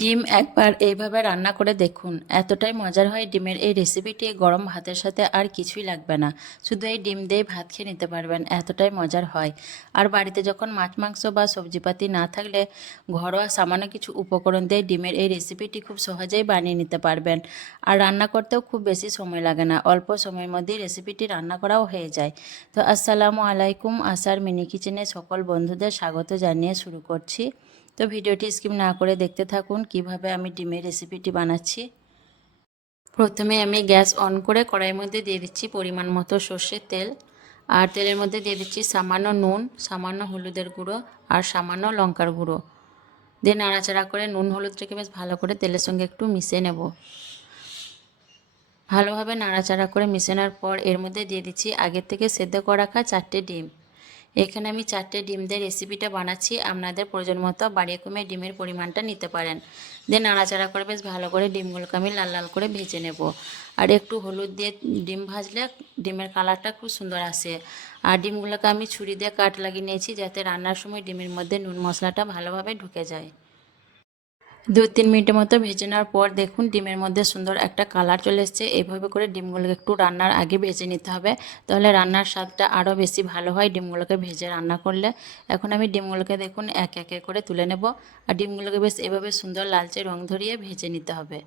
ডিম একবার এইভাবে রান্না করে দেখুন, এতটাই মজার হয় ডিমের এই রেসিপিটি। গরম ভাতের সাথে আর কিছুই লাগবে না, শুধু এই ডিম দিয়ে ভাত খেয়ে নিতে পারবেন, এতটাই মজার হয়। আর বাড়িতে যখন মাছ মাংস বা সবজিপাতি না থাকলে ঘরোয়া সামান্য কিছু উপকরণ দিয়ে ডিমের এই রেসিপিটি খুব সহজেই বানিয়ে নিতে পারবেন। আর রান্না করতেও খুব বেশি সময় লাগে না, অল্প সময়ের মধ্যেই রেসিপিটি রান্না করাও হয়ে যায়। তো আসসালামু আলাইকুম, আসার মিনি কিচেনে সকল বন্ধুদের স্বাগত জানিয়ে শুরু করছি। তো ভিডিওটি স্কিপ না করে দেখতে থাকুন কিভাবে আমি ডিমের রেসিপিটি বানাচ্ছি। প্রথমে আমি গ্যাস অন করে কড়াইয়ের মধ্যে দিয়ে দিচ্ছি পরিমাণ মতো সর্ষের তেল। আর তেলের মধ্যে দিয়ে দিচ্ছি সামান্য নুন, সামান্য হলুদের গুঁড়ো আর সামান্য লঙ্কার গুঁড়ো। দিয়ে নাড়াচাড়া করে নুন হলুদটাকে বেশ ভালো করে তেলের সঙ্গে একটু মিশিয়ে নেব। ভালোভাবে নাড়াচাড়া করে মিশে নেওয়ার পর এর মধ্যে দিয়ে দিচ্ছি আগের থেকে সেদ্ধ করে রাখা 4টে ডিম। এখানে আমি 4টে ডিম দিয়ে রেসিপিটা বানাচ্ছি, আপনাদের প্রয়োজন মতো বাড়িয়ে কমিয়ে ডিমের পরিমাণটা নিতে পারেন। দিয়ে নাড়াচাড়া করে বেশ ভালো করে ডিমগুলোকে আমি লাল লাল করে ভেজে নেব। আর একটু হলুদ দিয়ে ডিম ভাজলে ডিমের কালারটা খুব সুন্দর আসে। আর ডিমগুলোকে আমি ছুরি দিয়ে কাট লাগিয়ে নিয়েছি, যাতে রান্নার সময় ডিমের মধ্যে নুন মশলাটা ভালোভাবে ঢুকে যায়। 2-3 মিনিটের মতো ভেজে নেওয়ার পর দেখুন ডিমের মধ্যে সুন্দর একটা কালার চলে এসেছে। এইভাবে করে ডিমগুলোকে একটু রান্নার আগে ভেজে নিতে হবে, তাহলে রান্নার স্বাদটা আরও বেশি ভালো হয় ডিমগুলোকে ভেজে রান্না করলে। এখন আমি ডিমগুলোকে দেখুন এক এক করে তুলে নেব। আর ডিমগুলোকে বেশ এভাবে সুন্দর লালচে রং ধরিয়ে ভেজে নিতে হবে।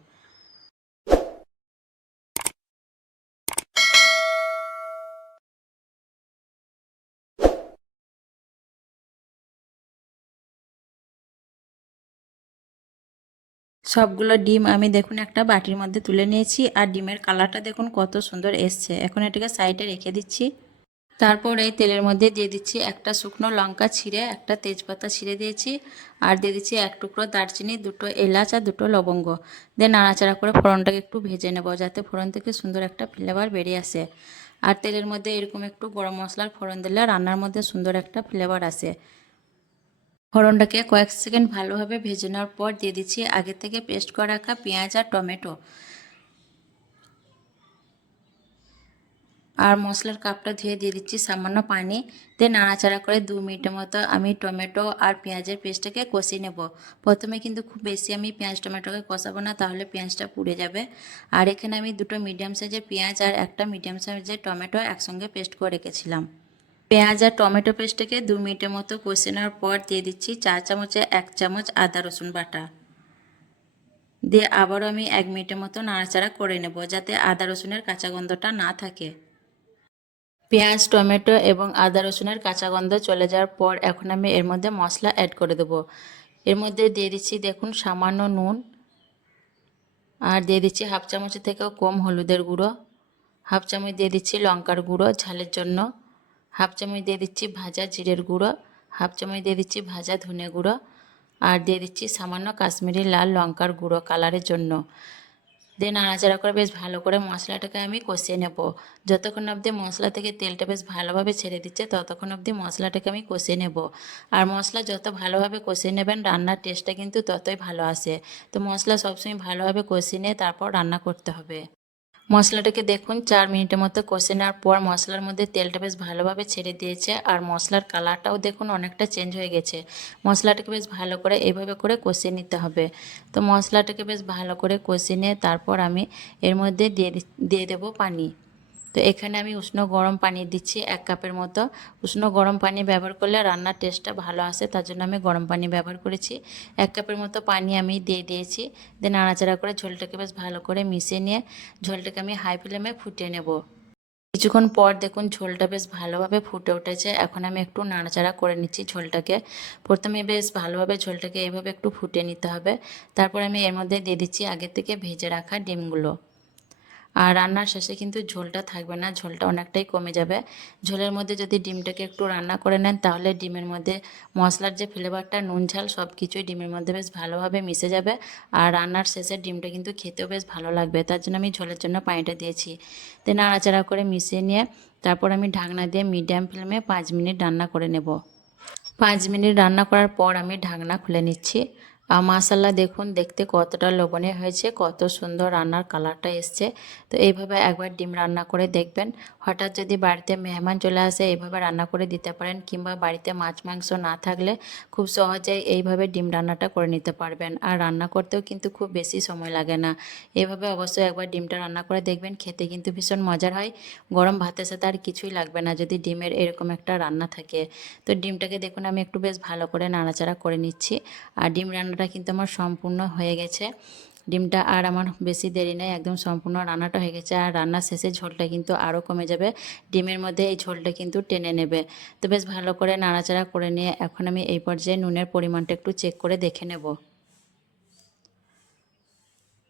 সবগুলো ডিম আমি দেখুন একটা বাটির মধ্যে তুলে নিয়েছি। আর ডিমের কালারটা দেখুন কত সুন্দর এসছে। এখন এটাকে সাইডে রেখে দিচ্ছি। তারপর এই তেলের মধ্যে দিয়ে দিচ্ছি একটা শুকনো লঙ্কা ছিঁড়ে, একটা তেজপাতা ছিঁড়ে দিয়েছি। আর দিয়ে দিচ্ছি এক টুকরো দারচিনি, 2টো এলাচ আর 2টো লবঙ্গ। দিয়ে নাড়াচাড়া করে ফোড়নটাকে একটু ভেজে নেব, যাতে ফোড়ন থেকে সুন্দর একটা ফ্লেভার বেরিয়ে আসে। আর তেলের মধ্যে এরকম একটু গরম মশলার ফোড়ন দিলে রান্নার মধ্যে সুন্দর একটা ফ্লেভার আসে। ফোড়নটাকে কয়েক সেকেন্ড ভালোভাবে ভেজে নেওয়ার পর দিয়ে দিচ্ছি আগে থেকে পেস্ট করে রাখা পেঁয়াজ আর টমেটো। আর মশলার কাপটা ধুয়ে দিয়ে দিচ্ছি সামান্য পানি। দিয়ে নাড়াচাড়া করে 2 মিনিটের মতো আমি টমেটো আর পেঁয়াজের পেস্টটাকে কষিয়ে নেব। প্রথমে কিন্তু খুব বেশি আমি পেঁয়াজ টমেটোকে কষাবো না, তাহলে পেঁয়াজটা পুড়ে যাবে। আর এখানে আমি 2টো মিডিয়াম সাইজের পেঁয়াজ আর একটা মিডিয়াম সাইজের টমেটো একসঙ্গে পেস্ট করে রেখেছিলাম। পেঁয়াজ আর টমেটো পেস্টটাকে 2 মিনিটের মতো কষে নেওয়ার পর দিয়ে দিচ্ছি 4 চামচে 1 চামচ আদা রসুন বাটা। দিয়ে আবারও আমি 1 মিনিটের মতো নাড়াচাড়া করে নেব, যাতে আদা রসুনের কাঁচা গন্ধটা না থাকে। পেঁয়াজ টমেটো এবং আদা রসুনের কাঁচা গন্ধ চলে যাওয়ার পর এখন আমি এর মধ্যে মশলা অ্যাড করে দেবো। এর মধ্যে দিয়ে দিচ্ছি দেখুন সামান্য নুন। আর দিয়ে দিচ্ছি হাফ চামচের থেকেও কম হলুদের গুঁড়ো। হাফ চামচ দিয়ে দিচ্ছি লঙ্কার গুঁড়ো ঝালের জন্য। হাফ চামচ দিয়ে দিচ্ছি ভাজা জিরের গুঁড়ো। হাফ চামচ দিয়ে দিচ্ছি ভাজা ধনে গুঁড়ো। আর দিয়ে দিচ্ছি সামান্য কাশ্মীরি লাল লঙ্কার গুঁড়ো কালারের জন্য। দিয়ে নাড়াচাড়া করে বেশ ভালো করে মশলাটাকে আমি কষিয়ে নেব। যতক্ষণ অবধি মশলা থেকে তেলটা বেশ ভালোভাবে ছেড়ে দিচ্ছে ততক্ষণ অবধি মশলাটাকে আমি কষিয়ে নেব। আর মশলা যত ভালোভাবে কষিয়ে নেবেন রান্নার টেস্টটা কিন্তু ততই ভালো আসে। তো মশলা সবসময় ভালোভাবে কষিয়ে নিয়ে তারপর রান্না করতে হবে। মশলাটাকে দেখুন 4 মিনিটের মতো কষে নেওয়ার পর মশলার মধ্যে তেলটা বেশ ভালোভাবে ছেড়ে দিয়েছে। আর মশলার কালারটাও দেখুন অনেকটা চেঞ্জ হয়ে গেছে। মশলাটাকে বেশ ভালো করে এইভাবে করে কষিয়ে নিতে হবে। তো মশলাটাকে বেশ ভালো করে কষিয়ে নিয়ে তারপর আমি এর মধ্যে দিয়ে দেবো পানি। তো এখানে আমি উষ্ণ গরম পানি দিচ্ছি 1 কাপের মতো। উষ্ণ গরম পানি ব্যবহার করলে রান্নার টেস্টটা ভালো আসে, তার জন্য আমি গরম পানি ব্যবহার করেছি। 1 কাপের মতো পানি আমি দিয়ে দিয়েছি। দিয়ে নাড়াচাড়া করে ঝোলটাকে বেশ ভালো করে মিশিয়ে নিয়ে ঝোলটাকে আমি হাই ফ্লেমে ফুটিয়ে নেব। কিছুক্ষণ পর দেখুন ঝোলটা বেশ ভালোভাবে ফুটে উঠেছে। এখন আমি একটু নাড়াচাড়া করে নিচ্ছি ঝোলটাকে। প্রথমে বেশ ভালোভাবে ঝোলটাকে এইভাবে একটু ফুটিয়ে নিতে হবে। তারপর আমি এর মধ্যে দিয়ে দিচ্ছি আগে থেকে ভেজে রাখা ডিমগুলো। আর রান্নার শেষে কিন্তু ঝোলটা থাকবে না, ঝোলটা অনেকটাই কমে যাবে। ঝোলের মধ্যে যদি ডিমটাকে একটু রান্না করে নেন তাহলে ডিমের মধ্যে মশলার যে ফ্লেভারটা নুন ঝাল সব কিছুই ডিমের মধ্যে বেশ ভালোভাবে মিশে যাবে। আর রান্নার শেষে ডিমটা কিন্তু খেতেও বেশ ভালো লাগবে, তার জন্য আমি ঝোলের জন্য পানিটা দিয়েছি। তো নাড়াচাড়া করে মিশিয়ে নিয়ে তারপর আমি ঢাকনা দিয়ে মিডিয়াম ফ্লেমে 5 মিনিট রান্না করে নেব। 5 মিনিট রান্না করার পর আমি ঢাকনা খুলে নিচ্ছি। মাশাআল্লাহ দেখুন দেখতে কতটা লোভনীয় হয়েছে, কত সুন্দর রান্নার কালারটা এসছে। তো এইভাবে একবার ডিম রান্না করে দেখবেন। হঠাৎ যদি বাড়িতে মেহমান চলে আসে এইভাবে রান্না করে দিতে পারেন, কিংবা বাড়িতে মাছ মাংস না থাকলে খুব সহজেই এইভাবে ডিম রান্নাটা করে নিতে পারবেন। আর রান্না করতেও কিন্তু খুব বেশি সময় লাগে না। এইভাবে অবশ্যই একবার ডিমটা রান্না করে দেখবেন, খেতে কিন্তু ভীষণ মজার হয়। গরম ভাতের সাথে আর কিছুই লাগবে না যদি ডিমের এরকম একটা রান্না থাকে। তো ডিমটাকে দেখুন আমি একটু বেশ ভালো করে নাড়াচাড়া করে নিচ্ছি। আর ডিম রান্নাটা কিন্তু আমার সম্পূর্ণ হয়ে গেছে। ডিমটা আর আমার বেশি দেরি নেই, একদম সম্পূর্ণ রান্নাটা হয়ে গেছে। আর রান্নার শেষে ঝোলটা কিন্তু আরও কমে যাবে, ডিমের মধ্যে এই ঝোলটা কিন্তু টেনে নেবে। তো বেশ ভালো করে নাড়াচাড়া করে নিয়ে এখন আমি এই পর্যায়ে নুনের পরিমাণটা একটু চেক করে দেখে নেব।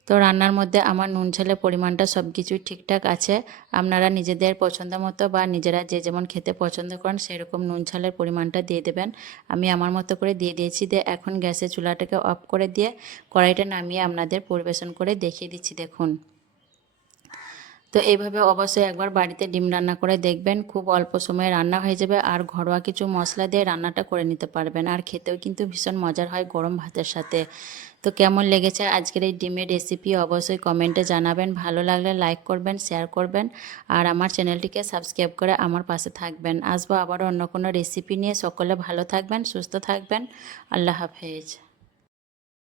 তো রান্নার মধ্যে আমার নুন ঝালের পরিমাণটা সব কিছুই ঠিকঠাক আছে। আপনারা নিজেদের পছন্দ মতো বা নিজেরা যে যেমন খেতে পছন্দ করেন সেরকম নুন ঝালের পরিমাণটা দিয়ে দেবেন। আমি আমার মতো করে দিয়ে দিয়েছি। দিয়ে এখন গ্যাসের চুলাটাকে অফ করে দিয়ে কড়াইটা নামিয়ে আপনাদের পরিবেশন করে দেখিয়ে দিচ্ছি দেখুন। তো এইভাবে অবশ্যই একবার বাড়িতে ডিম রান্না করে দেখবেন, খুব অল্প সময়ে রান্না হয়ে যাবে আর ঘরোয়া কিছু মশলা দিয়ে রান্নাটা করে নিতে পারবেন। আর খেতেও কিন্তু ভীষণ মজার হয় গরম ভাতের সাথে। তো কেমন লেগেছে আজকের এই ডিমের রেসিপি অবশ্যই কমেন্টে জানাবেন। ভালো লাগলে লাইক করবেন, শেয়ার করবেন আর আমার চ্যানেলটিকে সাবস্ক্রাইব করে আমার পাশে থাকবেন। আসবো আবারও অন্য কোনো রেসিপি নিয়ে। সকলে ভালো থাকবেন, সুস্থ থাকবেন। আল্লাহ হাফেজ।